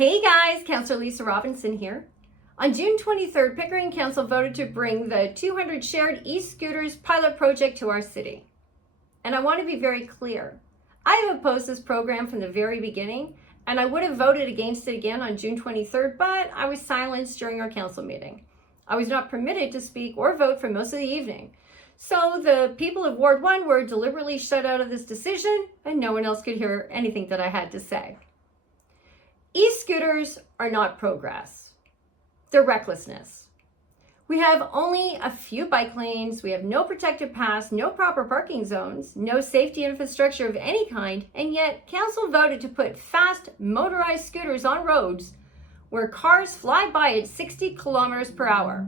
Hey guys, Councillor Lisa Robinson here. On June 23rd, Pickering Council voted to bring the 200 shared e-scooters pilot project to our city. And I want to be very clear. I have opposed this program from the very beginning, and I would have voted against it again on June 23rd, but I was silenced during our council meeting. I was not permitted to speak or vote for most of the evening. So the people of Ward 1 were deliberately shut out of this decision, and no one else could hear anything that I had to say. E-scooters are not progress. They're recklessness. We have only a few bike lanes, we have no protected paths, no proper parking zones, no safety infrastructure of any kind, and yet council voted to put fast motorized scooters on roads where cars fly by at 60 kilometers per hour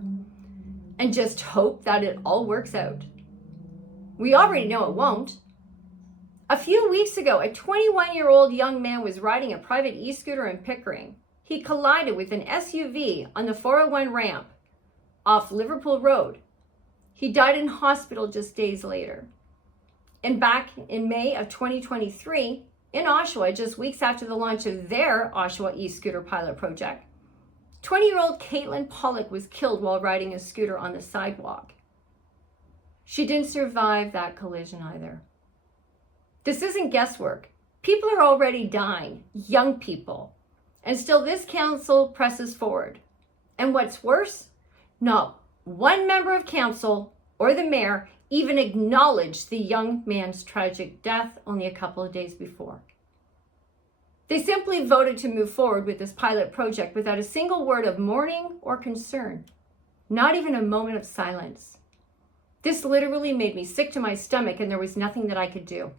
and just hope that it all works out. We already know it won't. A few weeks ago, a 21-year-old young man was riding a private e-scooter in Pickering. He collided with an SUV on the 401 ramp off Liverpool Road. He died in hospital just days later. And back in May of 2023, in Oshawa, just weeks after the launch of their Oshawa e-scooter pilot project, 20-year-old Caitlin Pollock was killed while riding a scooter on the sidewalk. She didn't survive that collision either. This isn't guesswork. People are already dying, young people. And still this council presses forward. And what's worse, not one member of council or the mayor even acknowledged the young man's tragic death only a couple of days before. They simply voted to move forward with this pilot project without a single word of mourning or concern, not even a moment of silence. This literally made me sick to my stomach, and there was nothing that I could do.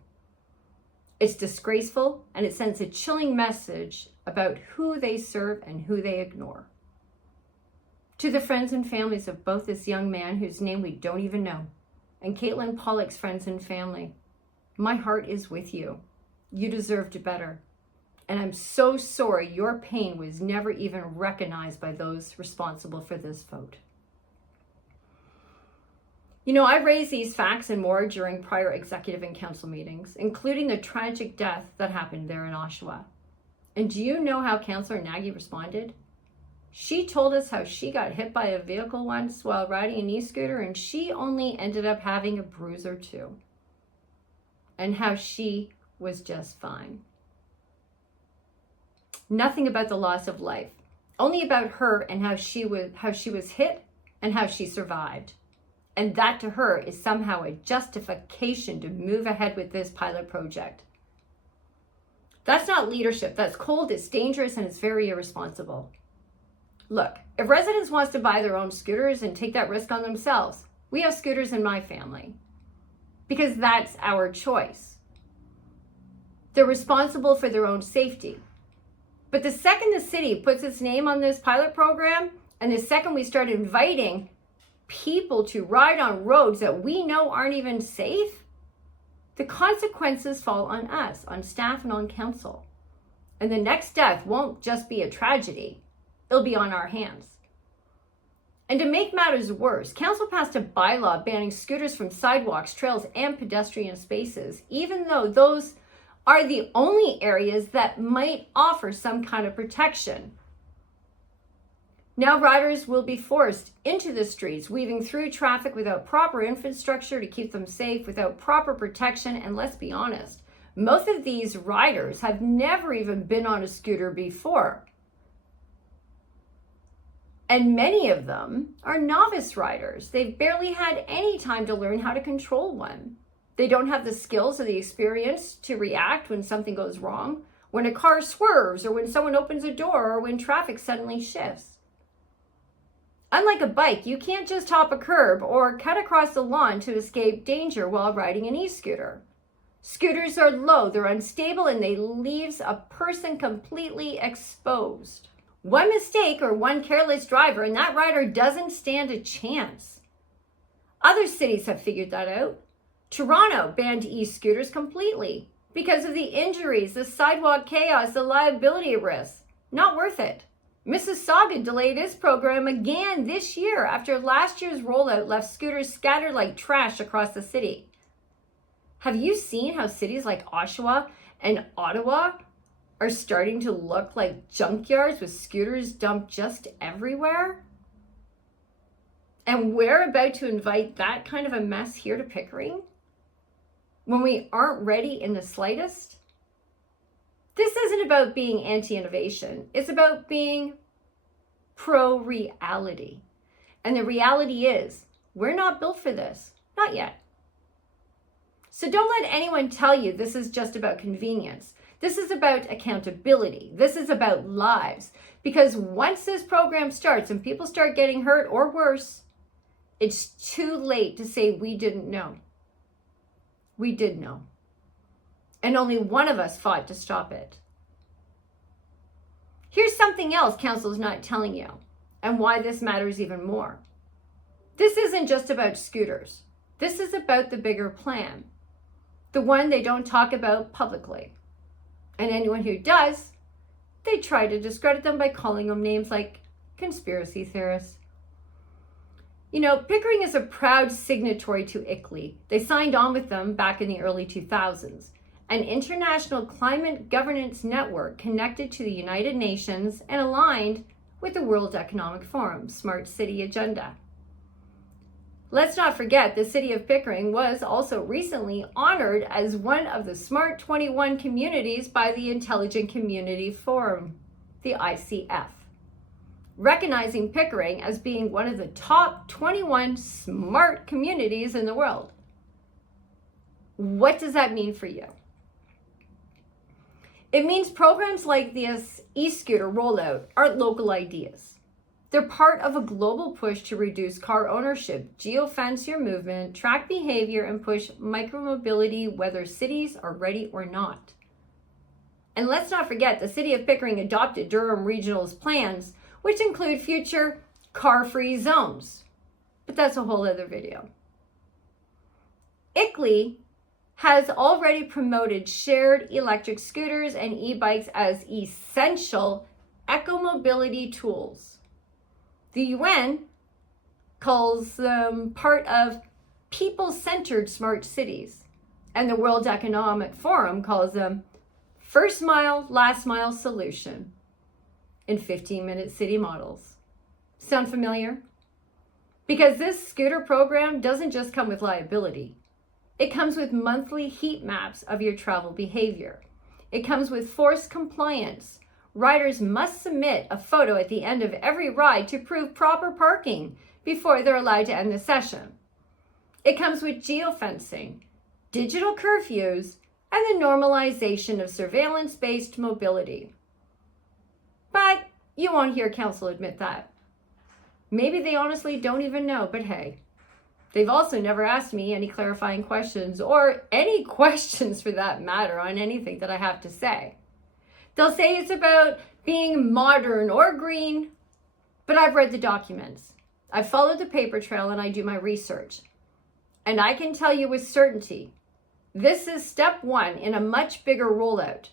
It's disgraceful, and it sends a chilling message about who they serve and who they ignore. To the friends and families of both this young man, whose name we don't even know, and Caitlin Pollock's friends and family, my heart is with you. You deserved better. And I'm so sorry your pain was never even recognized by those responsible for this vote. You know, I raised these facts and more during prior executive and council meetings, including the tragic death that happened there in Oshawa. And do you know how Councillor Nagy responded? She told us how she got hit by a vehicle once while riding an e-scooter, and she only ended up having a bruise or two. And how she was just fine. Nothing about the loss of life, only about her and how she was hit and how she survived. And that to her is somehow a justification to move ahead with this pilot project. That's not leadership. That's cold, it's dangerous, and it's very irresponsible. Look, if residents want to buy their own scooters and take that risk on themselves, we have scooters in my family. Because that's our choice. They're responsible for their own safety. But the second the city puts its name on this pilot program, and the second we start inviting people to ride on roads that we know aren't even safe, the consequences fall on us, on staff and on council. And the next death won't just be a tragedy, it'll be on our hands. And to make matters worse, council passed a bylaw banning scooters from sidewalks, trails, and pedestrian spaces, even though those are the only areas that might offer some kind of protection. Now riders will be forced into the streets, weaving through traffic without proper infrastructure to keep them safe, without proper protection, and let's be honest, most of these riders have never even been on a scooter before. And many of them are novice riders. They've barely had any time to learn how to control one. They don't have the skills or the experience to react when something goes wrong, when a car swerves, or when someone opens a door, or when traffic suddenly shifts. Unlike a bike, you can't just hop a curb or cut across the lawn to escape danger while riding an e-scooter. Scooters are low, they're unstable, and they leave a person completely exposed. One mistake or one careless driver, and that rider doesn't stand a chance. Other cities have figured that out. Toronto banned e-scooters completely because of the injuries, the sidewalk chaos, the liability risks. Not worth it. Mississauga delayed its program again this year after last year's rollout left scooters scattered like trash across the city. Have you seen how cities like Oshawa and Ottawa are starting to look like junkyards with scooters dumped just everywhere? And we're about to invite that kind of a mess here to Pickering when we aren't ready in the slightest? This isn't about being anti-innovation. It's about being pro-reality. And the reality is, we're not built for this. Not yet. So don't let anyone tell you this is just about convenience. This is about accountability. This is about lives. Because once this program starts and people start getting hurt or worse, it's too late to say we didn't know. We did know. And only one of us fought to stop it. Here's something else Council's not telling you, and why this matters even more. This isn't just about scooters. This is about the bigger plan. The one they don't talk about publicly. And anyone who does, they try to discredit them by calling them names like conspiracy theorists. You know, Pickering is a proud signatory to ICLEI. They signed on with them back in the early 2000s, an international climate governance network connected to the United Nations and aligned with the World Economic Forum's Smart City Agenda. Let's not forget the city of Pickering was also recently honored as one of the Smart 21 communities by the Intelligent Community Forum, the ICF, recognizing Pickering as being one of the top 21 smart communities in the world. What does that mean for you? It means programs like this e-scooter rollout aren't local ideas. They're part of a global push to reduce car ownership, geo-fence your movement, track behavior, and push micromobility whether cities are ready or not. And let's not forget, the city of Pickering adopted Durham Regional's plans, which include future car-free zones. But that's a whole other video. ICLEI has already promoted shared electric scooters and e-bikes as essential eco-mobility tools. The UN calls them part of people-centered smart cities, and the World Economic Forum calls them first mile, last mile solution in 15-minute city models. Sound familiar? Because this scooter program doesn't just come with liability. It comes with monthly heat maps of your travel behavior. It comes with forced compliance. Riders must submit a photo at the end of every ride to prove proper parking before they're allowed to end the session. It comes with geo-fencing, digital curfews, and the normalization of surveillance-based mobility. But you won't hear council admit that. Maybe they honestly don't even know, but hey. They've also never asked me any clarifying questions, or any questions for that matter, on anything that I have to say. They'll say it's about being modern or green, but I've read the documents. I've followed the paper trail and I do my research. And I can tell you with certainty, this is step one in a much bigger rollout.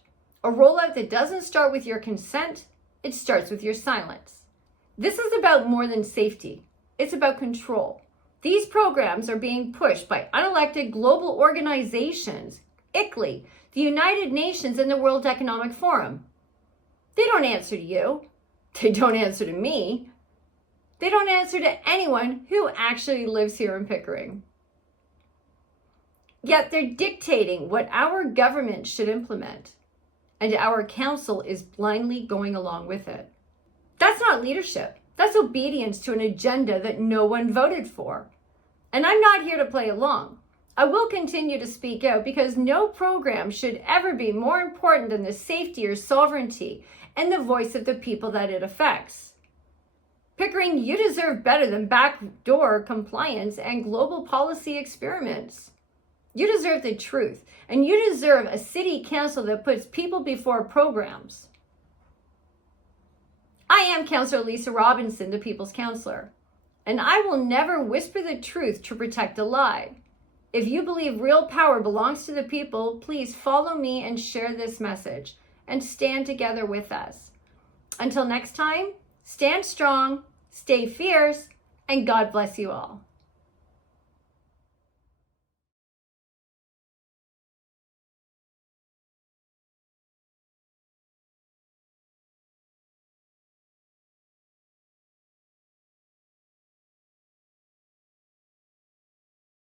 A rollout that doesn't start with your consent, it starts with your silence. This is about more than safety. It's about control. These programs are being pushed by unelected global organizations, ICLEI, the United Nations, and the World Economic Forum. They don't answer to you. They don't answer to me. They don't answer to anyone who actually lives here in Pickering. Yet they're dictating what our government should implement, and our council is blindly going along with it. That's not leadership. That's obedience to an agenda that no one voted for. And I'm not here to play along. I will continue to speak out because no program should ever be more important than the safety or sovereignty and the voice of the people that it affects. Pickering, you deserve better than backdoor compliance and global policy experiments. You deserve the truth, and you deserve a city council that puts people before programs. I am Councillor Lisa Robinson, the People's Councillor, and I will never whisper the truth to protect a lie. If you believe real power belongs to the people, please follow me and share this message and stand together with us. Until next time, stand strong, stay fierce, and God bless you all.